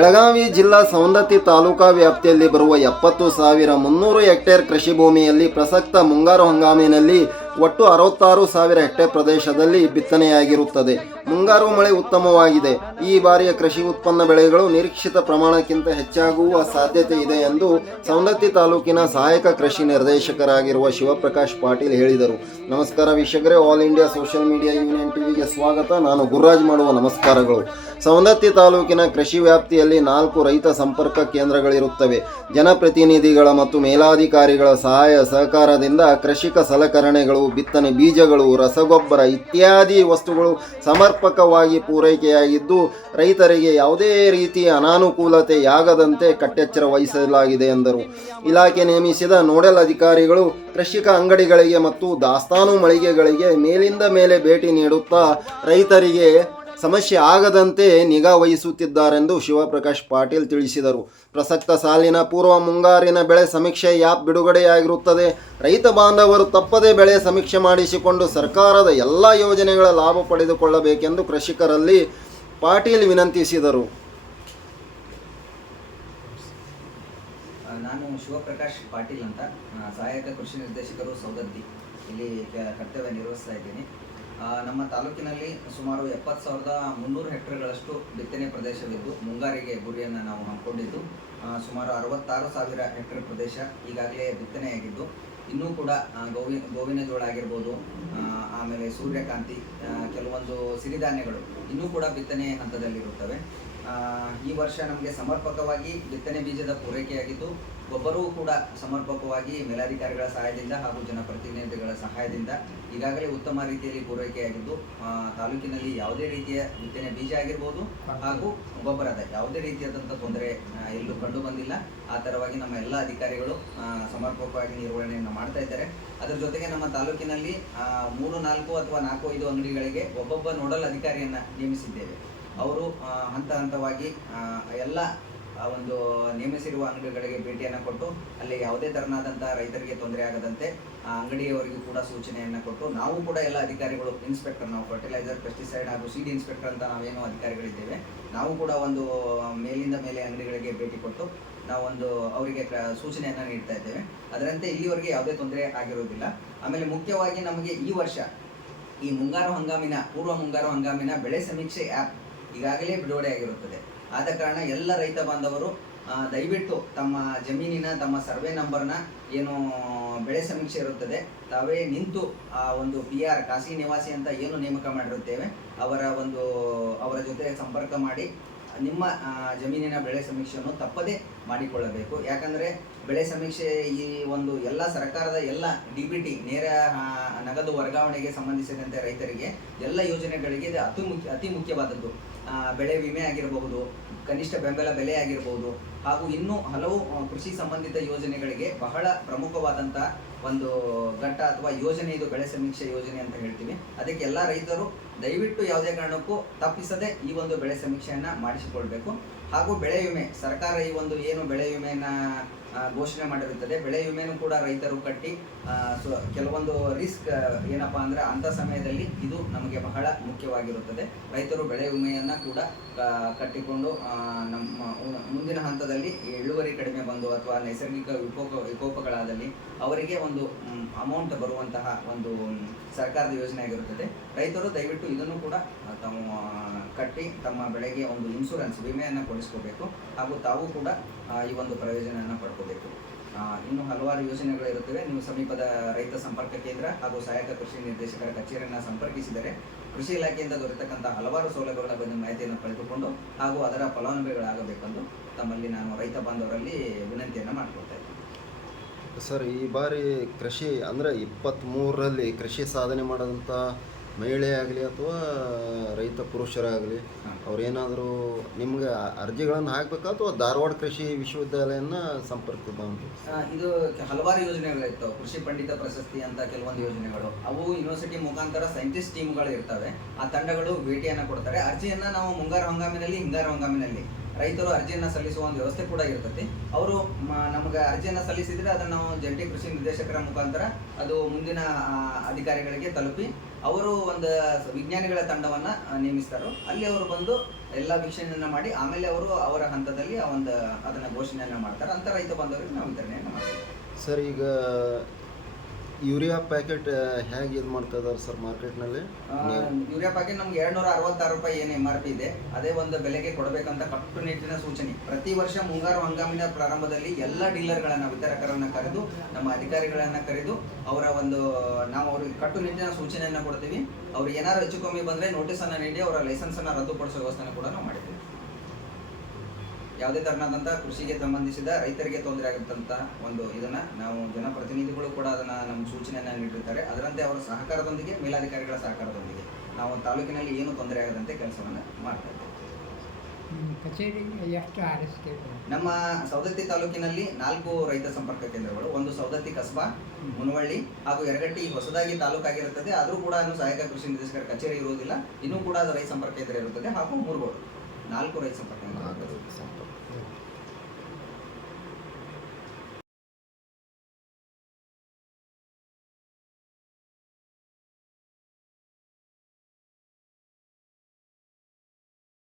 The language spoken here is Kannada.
ಬೆಳಗಾವಿ ಜಿಲ್ಲಾ ಸವದತ್ತಿ ತಾಲೂಕಾ ವ್ಯಾಪ್ತಿಯಲ್ಲಿ ಬರುವ 70,300 ಹೆಕ್ಟೇರ್ ಕೃಷಿ ಭೂಮಿಯಲ್ಲಿ ಪ್ರಸಕ್ತ ಮುಂಗಾರು ಹಂಗಾಮಿನಲ್ಲಿ ಒಟ್ಟು 66,000 ಹೆಕ್ಟೇರ್ ಪ್ರದೇಶದಲ್ಲಿ ಬಿತ್ತನೆಯಾಗಿರುತ್ತದೆ. ಮುಂಗಾರು ಮಳೆ ಉತ್ತಮವಾಗಿದೆ. ಈ ಬಾರಿಯ ಕೃಷಿ ಉತ್ಪನ್ನ ಬೆಳೆಗಳು ನಿರೀಕ್ಷಿತ ಪ್ರಮಾಣಕ್ಕಿಂತ ಹೆಚ್ಚಾಗುವ ಸಾಧ್ಯತೆ ಇದೆ ಎಂದು ಸವದತ್ತಿ ತಾಲೂಕಿನ ಸಹಾಯಕ ಕೃಷಿ ನಿರ್ದೇಶಕರಾಗಿರುವ ಶಿವಪ್ರಕಾಶ್ ಪಾಟೀಲ್ ಹೇಳಿದರು. ನಮಸ್ಕಾರ ವೀಕ್ಷಕರೇ, all India social media union ಟಿವಿಗೆ ಸ್ವಾಗತ. ನಾನು ಗುರುರಾಜ್ ಮಾಡುವ ನಮಸ್ಕಾರಗಳು. ಸವದತ್ತಿ ತಾಲೂಕಿನ ಕೃಷಿ ವ್ಯಾಪ್ತಿಯಲ್ಲಿ 4 ರೈತ ಸಂಪರ್ಕ ಕೇಂದ್ರಗಳಿರುತ್ತವೆ. ಜನಪ್ರತಿನಿಧಿಗಳ ಮತ್ತು ಮೇಲಾಧಿಕಾರಿಗಳ ಸಹಾಯ ಸಹಕಾರದಿಂದ ಕೃಷಿಕ ಸಲಕರಣೆಗಳು, ಬಿತ್ತನೆ ಬೀಜಗಳು, ರಸಗೊಬ್ಬರ ಇತ್ಯಾದಿ ವಸ್ತುಗಳು ಸಮರ್ಪಕವಾಗಿ ಪೂರೈಕೆಯಾಗಿದ್ದು ರೈತರಿಗೆ ಯಾವುದೇ ರೀತಿಯ ಅನಾನುಕೂಲತೆಯಾಗದಂತೆ ಕಟ್ಟೆಚ್ಚರ ವಹಿಸಲಾಗಿದೆ ಎಂದರು. ಇಲಾಖೆ ನೇಮಿಸಿದ ನೋಡಲ್ ಅಧಿಕಾರಿಗಳು ಕೃಷಿಕ ಅಂಗಡಿಗಳಿಗೆ ಮತ್ತು ದಾಸ್ತಾನು ಮಳಿಗೆಗಳಿಗೆ ಮೇಲಿಂದ ಮೇಲೆ ಭೇಟಿ ನೀಡುತ್ತಾ ರೈತರಿಗೆ ಸಮಸ್ಯೆ ಆಗದಂತೆ ನಿಗಾ ವಹಿಸುತ್ತಿದ್ದಾರೆಂದು ಶಿವಪ್ರಕಾಶ್ ಪಾಟೀಲ್ ತಿಳಿಸಿದರು. ಪ್ರಸಕ್ತ ಸಾಲಿನ ಪೂರ್ವ ಮುಂಗಾರಿನ ಬೆಳೆ ಸಮೀಕ್ಷೆ ಆ್ಯಪ್ ಬಿಡುಗಡೆಯಾಗಿರುತ್ತದೆ. ರೈತ ಬಾಂಧವರು ತಪ್ಪದೇ ಬೆಳೆ ಸಮೀಕ್ಷೆ ಮಾಡಿಸಿಕೊಂಡು ಸರ್ಕಾರದ ಎಲ್ಲ ಯೋಜನೆಗಳ ಲಾಭ ಪಡೆದುಕೊಳ್ಳಬೇಕೆಂದು ಕೃಷಿಕರಲ್ಲಿ ಪಾಟೀಲ್ ವಿನಂತಿಸಿದರು. ನಾನು ಶಿವಪ್ರಕಾಶ್ ಪಾಟೀಲ್ ಅಂತ ಸಹಾಯಕ ಕೃಷಿ ನಿರ್ದೇಶಕರು ಸವದತ್ತಿ ಇಲ್ಲಿ ಕರ್ತವ್ಯ ನಿರ್ವಹಿಸ್ತಾ ಇದ್ದೀನಿ. ನಮ್ಮ ತಾಲೂಕಿನಲ್ಲಿ ಸುಮಾರು 70,300 ಹೆಕ್ಟೇರ್ಗಳಷ್ಟು ಬಿತ್ತನೆ ಪ್ರದೇಶವಿದ್ದು ಮುಂಗಾರಿಗೆ ಗುರಿಯನ್ನು ನಾವು ಹಾಕ್ಕೊಂಡಿದ್ದು ಸುಮಾರು 66,000 ಹೆಕ್ಟೇರ್ ಪ್ರದೇಶ ಈಗಾಗಲೇ ಬಿತ್ತನೆಯಾಗಿದ್ದು ಇನ್ನೂ ಕೂಡ ಗೋವಿನ ಜೋಳ ಆಗಿರ್ಬೋದು, ಆಮೇಲೆ ಸೂರ್ಯಕಾಂತಿ, ಕೆಲವೊಂದು ಸಿರಿಧಾನ್ಯಗಳು ಇನ್ನೂ ಕೂಡ ಬಿತ್ತನೆ ಹಂತದಲ್ಲಿರುತ್ತವೆ. ಈ ವರ್ಷ ನಮಗೆ ಸಮರ್ಪಕವಾಗಿ ಬಿತ್ತನೆ ಬೀಜದ ಪೂರೈಕೆಯಾಗಿದ್ದು ಗೊಬ್ಬರವೂ ಕೂಡ ಸಮರ್ಪಕವಾಗಿ ಮೇಲಾಧಿಕಾರಿಗಳ ಸಹಾಯದಿಂದ ಹಾಗೂ ಜನಪ್ರತಿನಿಧಿಗಳ ಸಹಾಯದಿಂದ ಈಗಾಗಲೇ ಉತ್ತಮ ರೀತಿಯಲ್ಲಿ ಪೂರೈಕೆಯಾಗಿದ್ದು ತಾಲೂಕಿನಲ್ಲಿ ಯಾವುದೇ ರೀತಿಯ ಬಿತ್ತನೆ ಬೀಜ ಆಗಿರ್ಬೋದು ಹಾಗೂ ಗೊಬ್ಬರದ ಯಾವುದೇ ರೀತಿಯಾದಂಥ ತೊಂದರೆ ಎಲ್ಲೂ ಕಂಡು ಬಂದಿಲ್ಲ. ಆ ಥರವಾಗಿ ನಮ್ಮ ಎಲ್ಲ ಅಧಿಕಾರಿಗಳು ಸಮರ್ಪಕವಾಗಿ ನಿರ್ವಹಣೆಯನ್ನು ಮಾಡ್ತಾ ಇದ್ದಾರೆ. ಅದರ ಜೊತೆಗೆ ನಮ್ಮ ತಾಲೂಕಿನಲ್ಲಿ 3, 4 ಅಥವಾ 4, 5 ಅಂಗಡಿಗಳಿಗೆ ಒಬ್ಬೊಬ್ಬ ನೋಡಲ್ ಅಧಿಕಾರಿಯನ್ನು ನೇಮಿಸಿದ್ದೇವೆ. ಅವರು ಹಂತವಾಗಿ ಎಲ್ಲ ಒಂದು ನೇಮಿಸಿರುವ ಅಂಗಡಿಗಳಿಗೆ ಭೇಟಿಯನ್ನು ಕೊಟ್ಟು ಅಲ್ಲಿ ಯಾವುದೇ ತೆರನಾದಂಥ ರೈತರಿಗೆ ತೊಂದರೆ ಆಗದಂತೆ ಅಂಗಡಿಯವರಿಗೂ ಕೂಡ ಸೂಚನೆಯನ್ನು ಕೊಟ್ಟು ನಾವು ಕೂಡ ಎಲ್ಲ ಅಧಿಕಾರಿಗಳು ಇನ್ಸ್ಪೆಕ್ಟರ್, ನಾವು ಫರ್ಟಿಲೈಸರ್, ಪೆಸ್ಟಿಸೈಡ್ ಹಾಗೂ ಸೀಡ್ ಇನ್ಸ್ಪೆಕ್ಟರ್ ಅಂತ ನಾವೇನು ಅಧಿಕಾರಿಗಳಿದ್ದೇವೆ, ನಾವು ಕೂಡ ಒಂದು ಮೇಲಿಂದ ಮೇಲೆ ಅಂಗಡಿಗಳಿಗೆ ಭೇಟಿ ಕೊಟ್ಟು ನಾವೊಂದು ಅವರಿಗೆ ಸೂಚನೆಯನ್ನು ನೀಡ್ತಾ ಇದ್ದೇವೆ. ಅದರಂತೆ ಇಲ್ಲಿವರೆಗೆ ಯಾವುದೇ ತೊಂದರೆ ಆಗಿರುವುದಿಲ್ಲ. ಆಮೇಲೆ ಮುಖ್ಯವಾಗಿ ನಮಗೆ ಈ ವರ್ಷ ಈ ಮುಂಗಾರು ಹಂಗಾಮಿನ ಪೂರ್ವ ಮುಂಗಾರು ಹಂಗಾಮಿನ ಬೆಳೆ ಸಮೀಕ್ಷೆ ಆ್ಯಪ್ ಈಗಾಗಲೇ ಬಿಡುಗಡೆಯಾಗಿರುತ್ತದೆ. ಆದ ಕಾರಣ ಎಲ್ಲ ರೈತ ಬಾಂಧವರು ದಯವಿಟ್ಟು ತಮ್ಮ ಜಮೀನಿನ ತಮ್ಮ ಸರ್ವೆ ನಂಬರ್ನ ಏನು ಬೆಳೆ ಸಮೀಕ್ಷೆ ಇರುತ್ತದೆ ತಾವೇ ನಿಂತು ಆ ಒಂದು PR ಖಾಸಗಿ ನಿವಾಸಿ ಅಂತ ಏನು ನೇಮಕ ಮಾಡಿರುತ್ತೇವೆ ಅವರ ಜೊತೆ ಸಂಪರ್ಕ ಮಾಡಿ ನಿಮ್ಮ ಜಮೀನಿನ ಬೆಳೆ ಸಮೀಕ್ಷೆಯನ್ನು ತಪ್ಪದೇ ಮಾಡಿಕೊಳ್ಳಬೇಕು. ಯಾಕಂದರೆ ಬೆಳೆ ಸಮೀಕ್ಷೆ ಈ ಒಂದು ಎಲ್ಲ ಸರ್ಕಾರದ ಎಲ್ಲ DBT ನೇರ ನಗದು ವರ್ಗಾವಣೆಗೆ ಸಂಬಂಧಿಸಿದಂತೆ ರೈತರಿಗೆ ಎಲ್ಲ ಯೋಜನೆಗಳಿಗೆ ಇದು ಅತಿ ಮುಖ್ಯವಾದದ್ದು. ಬೆಳೆ ವಿಮೆ ಆಗಿರಬಹುದು, ಕನಿಷ್ಠ ಬೆಂಬಲ ಬೆಲೆ ಆಗಿರಬಹುದು, ಹಾಗೂ ಇನ್ನೂ ಹಲವು ಕೃಷಿ ಸಂಬಂಧಿತ ಯೋಜನೆಗಳಿಗೆ ಬಹಳ ಪ್ರಮುಖವಾದಂಥ ಒಂದು ಘಟ್ಟ ಅಥವಾ ಯೋಜನೆ ಇದು ಬೆಳೆ ಸಮೀಕ್ಷೆ ಯೋಜನೆ ಅಂತ ಹೇಳ್ತೀವಿ. ಅದಕ್ಕೆ ಎಲ್ಲ ರೈತರು ದಯವಿಟ್ಟು ಯಾವುದೇ ಕಾರಣಕ್ಕೂ ತಪ್ಪಿಸದೆ ಈ ಒಂದು ಬೆಳೆ ಸಮೀಕ್ಷೆಯನ್ನು ಮಾಡಿಸಿಕೊಳ್ಬೇಕು. ಹಾಗೂ ಬೆಳೆ ವಿಮೆ, ಸರ್ಕಾರ ಈ ಒಂದು ಏನು ಬೆಳೆ ವಿಮೆಯನ್ನು ಘೋಷಣೆ ಮಾಡಿರುತ್ತದೆ, ಬೆಳೆ ವಿಮೆನೂ ಕೂಡ ರೈತರು ಕಟ್ಟಿ ಕೆಲವೊಂದು ರಿಸ್ಕ್ ಏನಪ್ಪ ಅಂದರೆ ಅಂಥ ಸಮಯದಲ್ಲಿ ಇದು ನಮಗೆ ಬಹಳ ಮುಖ್ಯವಾಗಿರುತ್ತದೆ. ರೈತರು ಬೆಳೆ ವಿಮೆಯನ್ನು ಕೂಡ ಕಟ್ಟಿಕೊಂಡು ನಮ್ಮ ಮುಂದಿನ ಹಂತದಲ್ಲಿ ಇಳುವರಿ ಕಡಿಮೆ ಬಂದು ಅಥವಾ ನೈಸರ್ಗಿಕ ವಿಕೋಪಗಳಾದಲ್ಲಿ ಅವರಿಗೆ ಒಂದು ಅಮೌಂಟ್ ಬರುವಂತಹ ಒಂದು ಸರ್ಕಾರದ ಯೋಜನೆ ಆಗಿರುತ್ತದೆ. ರೈತರು ದಯವಿಟ್ಟು ಇದನ್ನು ಕೂಡ ಕಟ್ಟಿ ತಮ್ಮ ಬೆಳೆಗೆ ಒಂದು ಇನ್ಶೂರೆನ್ಸ್ ವಿಮೆಯನ್ನು ಕೊಡಿಸ್ಕೋಬೇಕು ಹಾಗೂ ತಾವು ಕೂಡ ಈ ಒಂದು ಪ್ರಯೋಜನವನ್ನು ಪಡ್ಕೋಬೇಕು. ಇನ್ನೂ ಹಲವಾರು ಯೋಜನೆಗಳಿರುತ್ತವೆ. ನೀವು ಸಮೀಪದ ರೈತ ಸಂಪರ್ಕ ಕೇಂದ್ರ ಹಾಗೂ ಸಹಾಯಕ ಕೃಷಿ ನಿರ್ದೇಶಕರ ಕಚೇರಿಯನ್ನು ಸಂಪರ್ಕಿಸಿದರೆ ಕೃಷಿ ಇಲಾಖೆಯಿಂದ ದೊರೆತಕ್ಕಂಥ ಹಲವಾರು ಸೌಲಭ್ಯಗಳ ಬಗ್ಗೆ ಮಾಹಿತಿಯನ್ನು ಪಡೆದುಕೊಂಡು ಹಾಗೂ ಅದರ ಫಲಾನುಭವಿಗಳಾಗಬೇಕೆಂದು ತಮ್ಮಲ್ಲಿ ನಾನು ರೈತ ಬಾಂಧವರಲ್ಲಿ ವಿನಂತಿಯನ್ನು ಮಾಡ್ಕೊಳ್ತಾ ಇದ್ದೀನಿ. ಸರ್, ಈ ಬಾರಿ ಕೃಷಿ ಅಂದರೆ 23ರಲ್ಲಿ ಕೃಷಿ ಸಾಧನೆ ಮಾಡಿದಂಥ ಮಹಿಳೆ ಆಗಲಿ ಅಥವಾ ರೈತ ಪುರುಷರಾಗಲಿ ಅವ್ರೇನಾದರೂ ನಿಮ್ಗೆ ಅರ್ಜಿಗಳನ್ನು ಹಾಕಬೇಕಾ ಅಥವಾ ಧಾರವಾಡ ಕೃಷಿ ವಿಶ್ವವಿದ್ಯಾಲಯನ ಸಂಪರ್ಕಿಸಬಹುದು? ಇದು ಹಲವಾರು ಯೋಜನೆಗಳಿರ್ತವೆ. ಕೃಷಿ ಪಂಡಿತ ಪ್ರಶಸ್ತಿ ಅಂತ ಕೆಲವೊಂದು ಯೋಜನೆಗಳು, ಅವು ಯೂನಿವರ್ಸಿಟಿ ಮುಖಾಂತರ ಸೈಂಟಿಸ್ಟ್ ಟೀಮ್ಗಳು ಇರ್ತವೆ. ಆ ತಂಡಗಳು ಭೇಟಿಯನ್ನು ಕೊಡ್ತಾರೆ. ಅರ್ಜಿಯನ್ನು ನಾವು ಮುಂಗಾರು ಹಂಗಾಮಿನಲ್ಲಿ, ಹಿಂಗಾರು ಹಂಗಾಮಿನಲ್ಲಿ ರೈತರು ಅರ್ಜಿಯನ್ನು ಸಲ್ಲಿಸುವ ಒಂದು ವ್ಯವಸ್ಥೆ ಕೂಡ ಇರ್ತದೆ. ಅವರು ನಮಗೆ ಅರ್ಜಿಯನ್ನು ಸಲ್ಲಿಸಿದರೆ ಅದನ್ನು ನಾವು ಜಂಟಿ ಕೃಷಿ ನಿರ್ದೇಶಕರ ಮುಖಾಂತರ ಅದು ಮುಂದಿನ ಅಧಿಕಾರಿಗಳಿಗೆ ತಲುಪಿ ಅವರು ಒಂದು ವಿಜ್ಞಾನಿಗಳ ತಂಡವನ್ನು ನೇಮಿಸ್ತಾರೋ ಅಲ್ಲಿ ಅವರು ಬಂದು ಎಲ್ಲ ವೀಕ್ಷಣೆಯನ್ನು ಮಾಡಿ ಆಮೇಲೆ ಅವರು ಅವರ ಹಂತದಲ್ಲಿ ಅದನ್ನು ಘೋಷಣೆಯನ್ನು ಮಾಡ್ತಾರೆ. ಅಂತ ರೈತ ಬಾಂಧವರಿಗೆ ನಾವು ವಿತರಣೆಯನ್ನು ಮಾಡ್ತೀವಿ. ಸರ್, ಈಗ ಯೂರಿಯಾ ಪ್ಯಾಕೆಟ್ ಹೇಗೆ ಇದು ಮಾಡ್ತಾ ಇದ್ದಾರೆ ಸರ್ ಮಾರ್ಕೆಟ್ನಲ್ಲಿ? ಯೂರಿಯಾ ಪ್ಯಾಕೆಟ್ ನಮ್ಗೆ 266 ರೂಪಾಯಿ ಏನು MRP ಇದೆ, ಅದೇ ಒಂದು ಬೆಲೆಗೆ ಕೊಡಬೇಕಂತ ಕಟ್ಟುನಿಟ್ಟಿನ ಸೂಚನೆ ಪ್ರತಿ ವರ್ಷ ಮುಂಗಾರು ಹಂಗಾಮಿನ ಪ್ರಾರಂಭದಲ್ಲಿ ಎಲ್ಲ ಡೀಲರ್ಗಳನ್ನು, ವಿತರಕರನ್ನು ಕರೆದು, ನಮ್ಮ ಅಧಿಕಾರಿಗಳನ್ನು ಕರೆದು ನಾವು ಅವ್ರಿಗೆ ಕಟ್ಟುನಿಟ್ಟಿನ ಸೂಚನೆಯನ್ನು ಕೊಡ್ತೀವಿ. ಅವ್ರಿಗೆ ಏನಾದ್ರು ಹೆಚ್ಚು ಕಮ್ಮಿ ಬಂದರೆ ನೋಟಿಸನ್ನು ನೀಡಿ ಅವರ ಲೈಸೆನ್ಸನ್ನು ರದ್ದುಪಡಿಸೋ ವ್ಯವಸ್ಥೆಯನ್ನು ಕೂಡ ನಾವು ಮಾಡಿದ್ದೀವಿ. ಯಾವುದೇ ತರನಾದಂಥ ಕೃಷಿಗೆ ಸಂಬಂಧಿಸಿದ ರೈತರಿಗೆ ತೊಂದರೆ ಆಗುತ್ತಂತ ಇದನ್ನು ನಾವು ಜನಪ್ರತಿನಿಧಿಗಳು ಕೂಡ ಅದನ್ನು ನಮ್ಮ ಸೂಚನೆಯನ್ನು ನೀಡಿರ್ತಾರೆ. ಅದರಂತೆ ಅವರ ಸಹಕಾರದೊಂದಿಗೆ, ಮೇಲಾಧಿಕಾರಿಗಳ ಸಹಕಾರದೊಂದಿಗೆ ನಾವು ತಾಲೂಕಿನಲ್ಲಿ ಏನು ತೊಂದರೆ ಆಗದಂತೆ ಕೆಲಸವನ್ನು ಮಾಡ್ತಾ ಇದ್ದೇವೆ. ಕಚೇರಿಗೆ ಎಷ್ಟು RSK? ನಮ್ಮ ಸವದತ್ತಿ ತಾಲೂಕಿನಲ್ಲಿ 4 ರೈತ ಸಂಪರ್ಕ ಕೇಂದ್ರಗಳು, ಒಂದು ಸವದತ್ತಿ ಕಸ್ಬಾ, ಮುನವಳ್ಳಿ ಹಾಗೂ ಯರಗಟ್ಟಿ ಹೊಸದಾಗಿ ತಾಲೂಕಾಗಿರುತ್ತದೆ. ಆದರೂ ಕೂಡ ಸಹಾಯಕ ಕೃಷಿ ನಿರ್ದೇಶಕರ ಕಚೇರಿ ಇರುವುದಿಲ್ಲ. ಇನ್ನೂ ಕೂಡ ಅದು ರೈತ ಸಂಪರ್ಕ ಕೇಂದ್ರ ಇರುತ್ತದೆ, ಹಾಗೂ ಮುರುಗೋಡು 4 ರೈತ ಸಂಪರ್ಕ ಕೇಂದ್ರ.